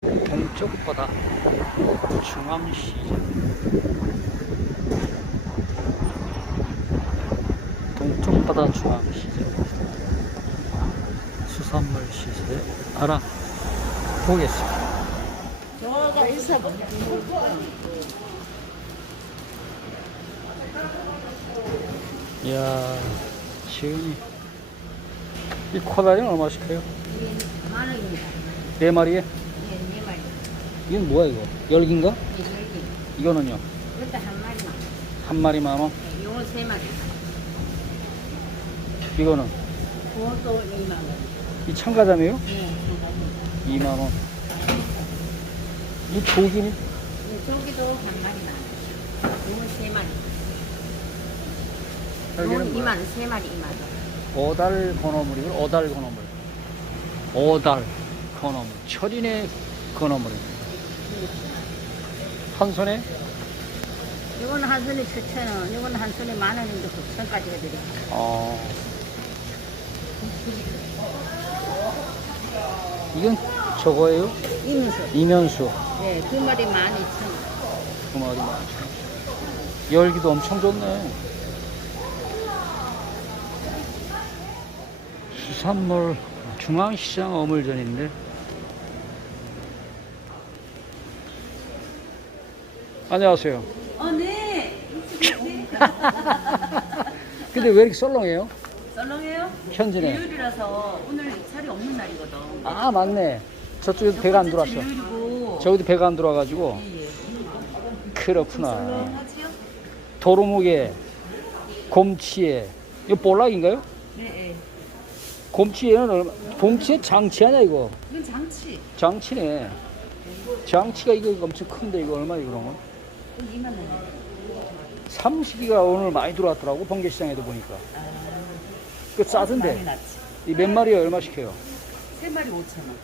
동쪽 바다 중앙시장 동쪽 바다 중앙시장 수산물 시세 알아 보겠습니다. 저가 있어봐. 이야 시은이 이 코다리는 얼마씩 해요? 네 마리에? 예, 네. 이건 뭐야 이거? 열기인가? 예, 열개. 이거는요? 이것도 한 마리만. 한 마리 만 원? 예, 요거 세 마리. 이거는 그것도 2만 원. 이? 예, 한 마리. 2만 원. 이 조기는 예, 저기도 한 마리만. 요거 세 마리. 여기는 2만 뭐야? 원, 세 마리 2만 원. 어달 건어물이고 어달 건어물. 어달 건어물. 철인의 건어물입니다. 한 손에 이거는 한 손에 7천 원, 이거는 한 손에 만 원인데 9천까지 해드릴게요. 어. 이건 저거예요? 이문수. 이면수 네, 두 마리 만 이천 원. 두 마리 많죠. 열기도 엄청 좋네. 수산물 중앙시장 어물전인데. 안녕하세요. 어, 네. 근데 왜 이렇게 썰렁해요? 썰렁해요? 현진에. 일요일이라서 오늘 살이 없는 날이거든. 아 맞네. 저쪽에 도 배가 안 들어왔어. 일요일이고. 저기도 배가 안 들어와가지고 예, 예. 그렇구나. 도루묵에 곰치에 이거 볼락인가요? 네, 예. 곰치에는 얼마? 곰치에 장치 아니야 이거? 이건 장치. 장치네. 장치가 이거 엄청 큰데 이거 얼마 이거 그러면? 이건 2만 원. 삼식이가 오늘 많이 들어왔더라고 번개시장에도 보니까. 그 싸던데. 났지. 이 몇 마리에 얼마씩 해요? 세 마리 5천 원.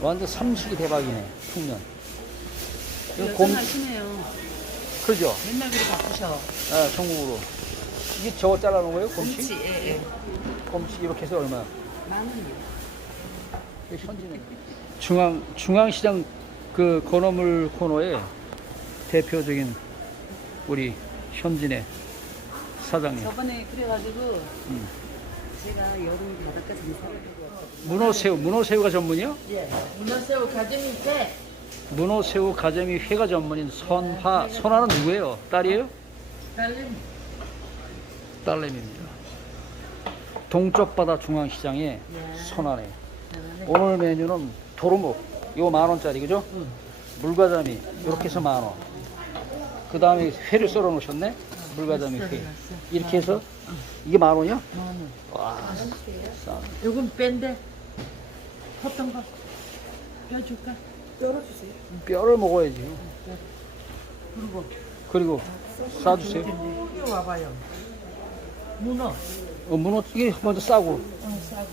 완전 삼식이 대박이네. 풍년. 이거 여전 곰 하시네요. 그죠? 맨날 그리 바쁘셔. 아, 전국으로. 이게 저거 잘라놓은 거예요? 곰치? 곰치, 예, 예. 곰치 이렇게 해서 얼마야? 만 원이요. 이게 현지네. 중앙 중앙시장 그 건어물 코너에 대표적인 우리 현진의 사장님 저번에 그래가지고 음. 제가 여름 바닷가 장사를 문어새우 문어새우가 전문이요? 예. 문어새우 가정이 때 문어새우 가재미 회가 전문인 선화 선화는 누구예요? 딸이에요? 딸님 딸내미입니다. 동쪽 바다 중앙시장에 예. 선화네. 오늘 메뉴는 도루묵 이거 만 원짜리 그죠? 응. 물가자미 이렇게 해서 만 원. 그 다음에 회를 썰어 놓으셨네. 물가자미 회 이렇게 해서 이게 만 원이요? 만 원. 와, 싸. 요건 뺀데 어떤 거? 뼈 줄까? 뼈를 먹어야지. 그리고 그리고 싸주세요. 여기 와봐요. 문어. 어, 문어 이게 먼저 싸고. 어, 싸고.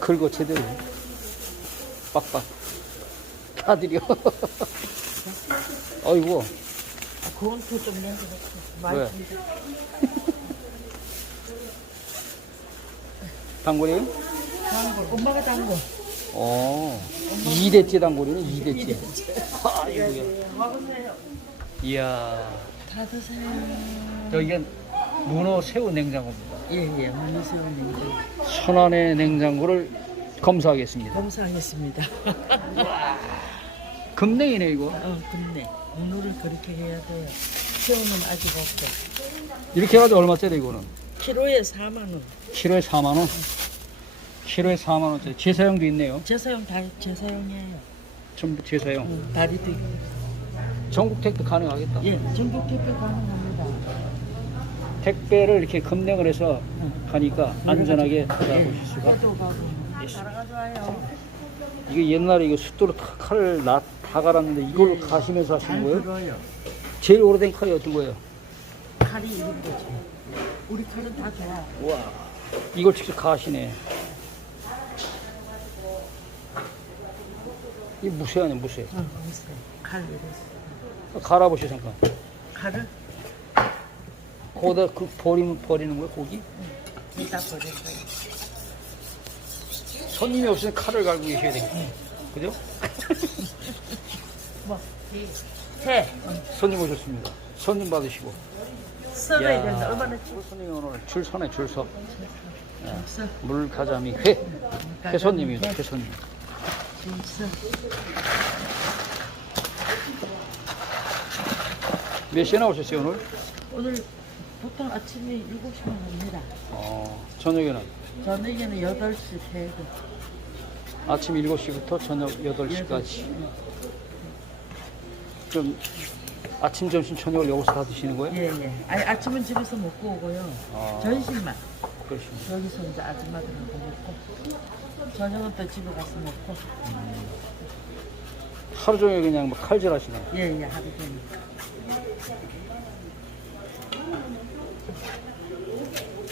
긁어 제대로. 빡빡. 다 드려. 어이구. 아, 그건 또좀 냄새 좋고. 왜? 단골이에요? 단골. 엄마가 단골. 어. 2대째 단골이네, 2대째. 아이고야. 이야. 다 드세요. 여기가 문어 새우 냉장고입니다. 예, 예. 문어새우 냉장. 천안의 냉장고를 검사하겠습니다. 검사하겠습니다. 금냉이네, 이거. 어, 근데 문어를 그렇게 해야 돼요. 새우는 아직 없고. 이렇게 해가지고 얼마짜리 이거는? 키로에 4만 원. 키로에 4만 원. 키로에 4만 원짜리. 제사용도 있네요. 재사용 다 재사용이에요. 전부 제사용. 응, 다리도 있고. 전국 택배 가능하겠다. 예, 전국 택배 가능합니다. 택배를 이렇게 금냉을 해서 응. 가니까 안전하게 받아보실 수가. 해도 가고. 가져가줘요. 이게 옛날에 이거 숫도로 다 칼을 나, 다 갈았는데 이걸로 예, 예. 가시면서 잘 하시는 거예요? 들어요. 제일 오래된 칼이 어떤 거예요? 칼이 이런 거죠. 우리 칼은 다 좋아. 와, 이걸 직접 가시네. 이 무쇠 아니야, 무쇠. 어, 있어요. 칼 이랬어. 갈아보시오, 잠깐. 칼을 거기다 그 버리는 버리는 거야 고기? 이따 버렸어요. 손님이 없으면 칼을 갈고 계셔야 되겠다. 그죠? 뭐, 새. 손님 오셨습니다. 손님 받으시고. 썰어야 야. 된다. 얼마나 손님이 오늘 줄 서네 줄 서. 줄물 가자미 회. 회 손님입니다. 회 손님. 서. 몇 시에 나오셨어요 오늘? 오늘 보통 아침에 7시만 옵니다. 어, 저녁에는 저녁에는 8시 퇴근. 아침 7시부터 저녁 8시까지. 그럼 아침, 점심, 저녁을 여기서 다 드시는 거예요? 예, 예. 아니, 아침은 집에서 먹고 오고요. 아. 점심만. 그러시면. 여기서 이제 아줌마들하고 먹고. 저녁은 또 집에 가서 먹고. 하루 종일 그냥 뭐 칼질 하시네. 예, 예, 하루 종일.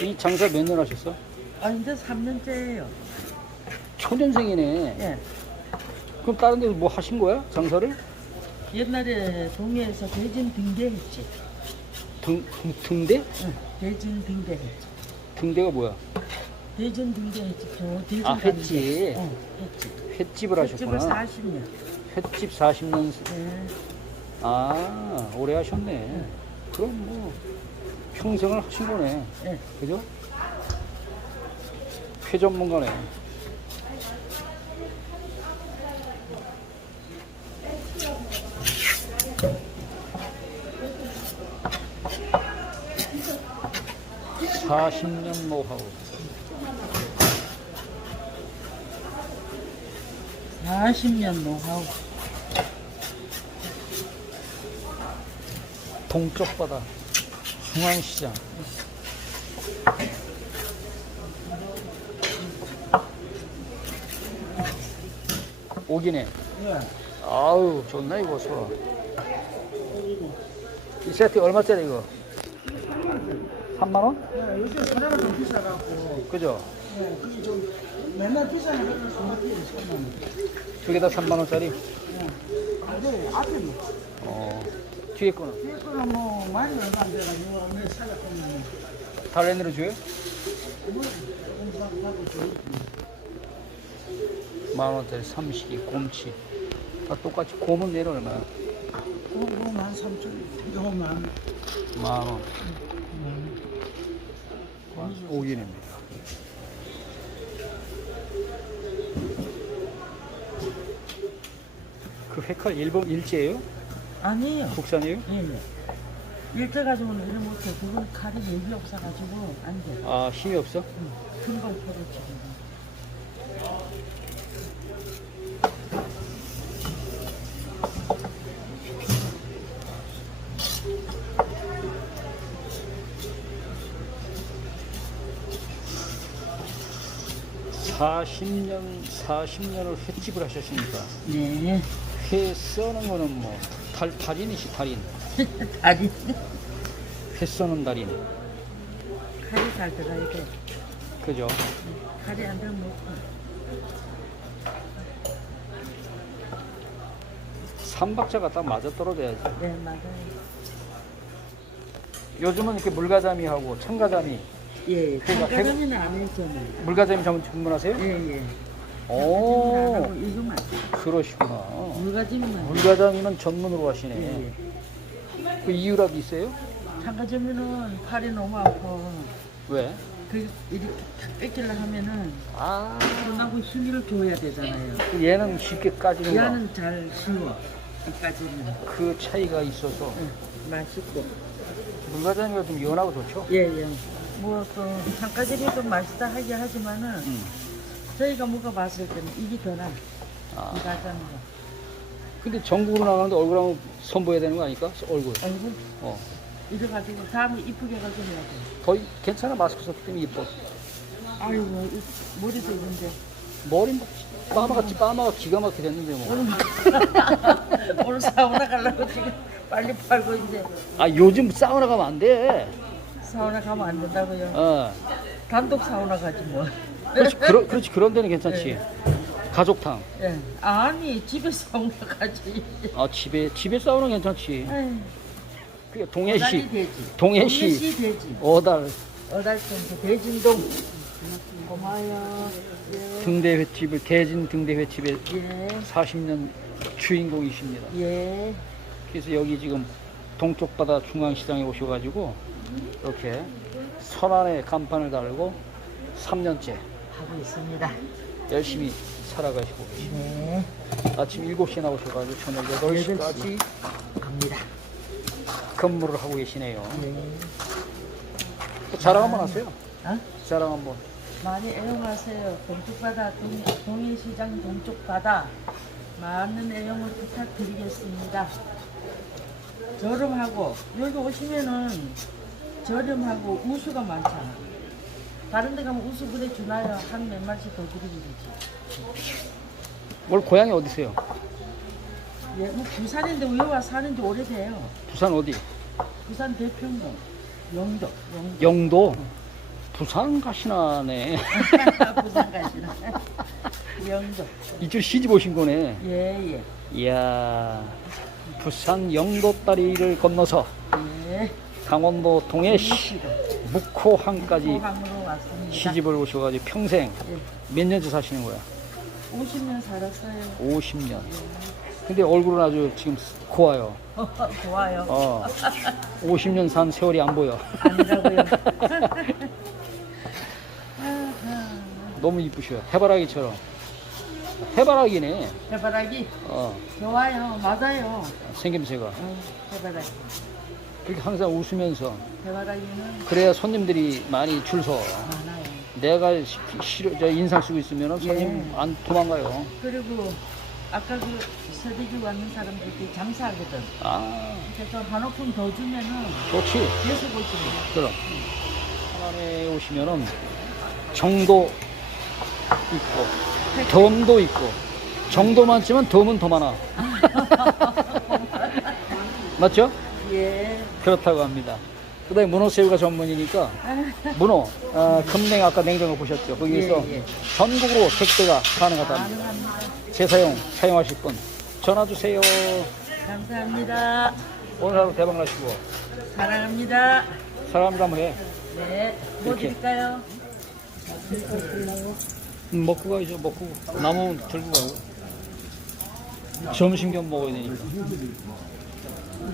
이 장사 몇 년 하셨어? 아, 이제 3년째예요. 초년생이네. 예. 그럼 다른 데서 뭐 하신 거야? 장사를? 옛날에 동해에서 대진 등대했지. 등, 등, 등대? 응, 대진 등대했지. 등대가 뭐야? 대진 등대했지. 저 대진 아, 가는 횟집. 데. 응, 횟집. 횟집을 하셨구나. 40년. 횟집 40년. 예. 아, 오래 하셨네. 그럼 뭐, 평생을 하신 거네. 예. 그죠? 회 전문가네. (40년) 노하우 40년 노하우. 동쪽 바다 중앙시장 오기네 예. 아우 좋네 이거 소. 이 세트 얼마짜리 이거? 3만 원? 네, 요새 사람은 좀 비싸갖고 그죠? 네, 그게 좀 맨날 비싸게 하는 소모티를 3만 원. 두개 다 3만 원짜리? 근데 앞에 뭐 어 뒤에 거는 뒤에 거는 뭐 말이 얼마 안 돼가지고 내 살았거든요. 달랜드로 줘요? 뭐 조금 사고 좀만 원짜리 삼식이 곰치 다 똑같이 곰은 내려 얼마야? 요만 3천 요만 만 원. 오기입니다. 그 회칼 일본 일제예요? 아니에요. 국산이에요? 예, 예. 일제 가지고는 이래 못해. 그건 칼이 얘기 없어가지고 안 돼. 아 힘이 없어? 금방 떨어지고. 사십 년 40년을 횟집을 하셨으니까 네. 회 써는 거는 뭐 달, 달인이시 달인. 회 써는 달인 칼이 잘 들어야 돼. 그죠? 칼이 안 들면 못 해. 삼박자가 딱 맞아 떨어져야지 네, 맞아요. 요즘은 이렇게 물가자미하고 청가자미 예, 그러니까 장가람이는 안 했잖아요. 물가자미 전- 전문하세요? 예, 예. 오 이거만. 그러시구나 물가짐만. 물가자미는 전문으로 하시네 예, 예. 그 이유라도 있어요? 장가점이는 팔이 너무 아파. 왜? 그 이렇게 탁 뺏기려 하면은 아 손하고 힘을 줘야 되잖아요. 그 얘는 쉽게 까지는 거. 얘는 잘 쉬워. 이까지는 그 차이가 있어서 응, 맛있고. 물가자미가 좀 연하고 좋죠? 예, 예. 뭐 또 장가점이 좀 맛있다 하긴 하지만은 음. 저희가 먹어봤을 때는 이게 더 나. 아. 이 가자미가. 근데 전국으로 나가는데 얼굴 한번 선보여야 되는 거 아닐까? 얼굴. 얼굴 어. 이래가지고 다음에 이쁘게 가지고 해야 돼. 거의 괜찮아 마스크 썼기 때문에 이뻐. 아이고 이 머리도 있는데 머리 뭐 빠마가 빠마가 기가 막히게 됐는데 뭐. 오늘 오늘 사우나 가려고 지금 빨리 팔고 이제 아 요즘 사우나 가면 안 돼. 사우나 가면 안 된다고요. 어. 단독 사우나 가지 뭐. 그렇지 그러, 그렇지 그런 데는 괜찮지. 가족탕. 예. 아니 집에 사우나 가지. 아 집에 집에 사우나 괜찮지. 에이, 그 동해시, 돼지. 동해시, 동해시 돼지. 어달 어달동 대진동. 고마워요. 예. 등대 횟집을 대진 등대 횟집의 예. 40년 주인공이십니다. 예. 그래서 여기 지금 동쪽 바다 중앙시장에 오셔가지고 이렇게 선안에 간판을 달고 3년째 하고 있습니다. 열심히 살아가시고 계십니다. 네. 아침 7시에 나오셔가지고 저녁 8시까지 갑니다. 근무를 하고 계시네요. 예. 자랑 한번 하세요. 어? 자랑 한번. 많이 애용하세요. 동쪽바다, 동, 동해시장 동쪽바다. 많은 애용을 부탁드리겠습니다. 저렴하고, 여기 오시면은 저렴하고 우수가 많잖아. 다른 데 가면 우수 그래 주나요? 한 몇 마리씩 더 드리면 되지. 원래 고향이 어디세요? 예, 뭐 부산인데 왜 와 사는지 오래돼요. 부산 어디? 부산 대평동, 영도, 영도. 영도. 부산 가시나네. 부산 가시나. 영도. 이쪽 시집 오신 거네. 예, 예. 이야, 부산 영도 다리를 건너서 예. 강원도 동해시 묵호항까지 포항으로 왔습니다. 시집을 오셔가지고 평생 예. 몇 년째 사시는 거야? 50년 살았어요. 50년. 근데 얼굴은 아주 지금 고와요. 좋아요. 어. 50년 산 세월이 안 보여. 아니라고요. 너무 이쁘셔. 해바라기처럼. 해바라기네. 해바라기 어, 좋아요. 맞아요. 생김새가. 어, 해바라기. 그렇게 항상 웃으면서. 해바라기는 그래야 손님들이 많이 줄 서. 많아요. 내가 시- 싫어, 저 인상 쓰고 있으면 손님 예. 안 도망가요. 그리고 아까 그 서대기 왔는 사람들이 장사하거든. 아, 그래서 한 오픈 더 주면은 좋지. 계속 오시면 그럼. 하남에 오시면은 정도 있고, 덤도 있고, 정도 많지만 덤은 더 많아. 맞죠? 예. 그렇다고 합니다. 그 다음에 문어새우가 전문이니까, 문어, 아, 금냉 아까 냉장고 보셨죠? 거기에서 예, 예. 전국으로 택배가 가능하답니다. 재사용, 사용하실 분, 전화 주세요. 감사합니다. 오늘 하루 대박 나시고, 사랑합니다. 사랑합니다 한번 해. 네. 뭐 이렇게. 드릴까요? 음, 먹고 가야죠, 먹고. 남으면 들고 가고. 점심 겸 먹어야 되니까.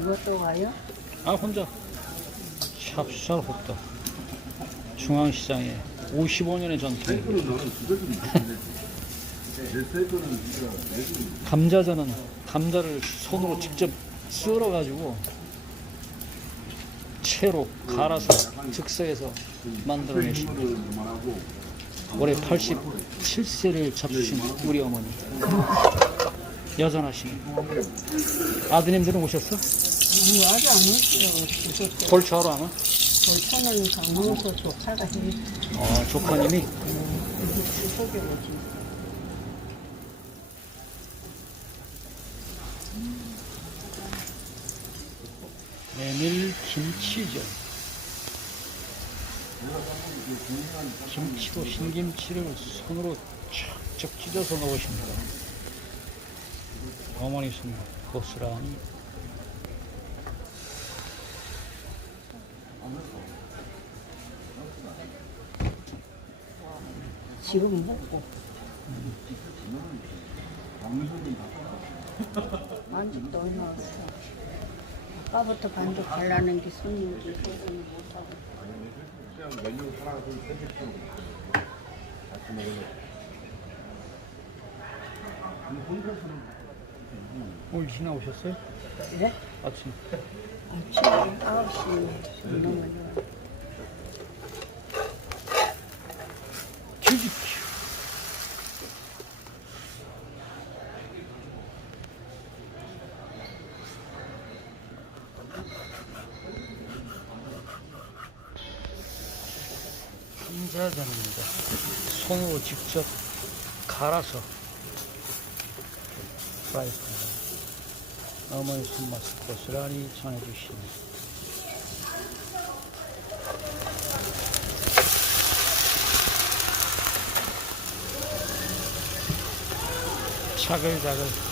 이것도 와요? 아, 혼자. 샵샵 호떡. 중앙시장에 55년의 전통. 감자전은 감자를 손으로 직접 썰어 가지고 채로 갈아서 즉석에서 만들어내십니다. 올해 87세를 잡수신 우리 어머니. 여전하시네. 아드님들은 오셨어? 아니, 아직 안 했어요. 벌초하러 안 와? 돌파는 강릉에서 조카가 해. 어, 조카님이 속에 오지. 메밀 김치전. 김치로 신김치를 손으로 척척 찢어서 넣으십니다. 어머니 손 고스란히 지금 먹고. 반죽도 얼마 없어. 아까부터 반죽 달라는 게 손님들이 손을 못하고. 오늘 지나 오셨어요? 네? 아침. 아침에 9시 넘으면 뒤집기. 감자전입니다. 손으로 직접 갈아서 프라이팬에 어머니 손맛을 고스란히 전해주십니다. 자글자글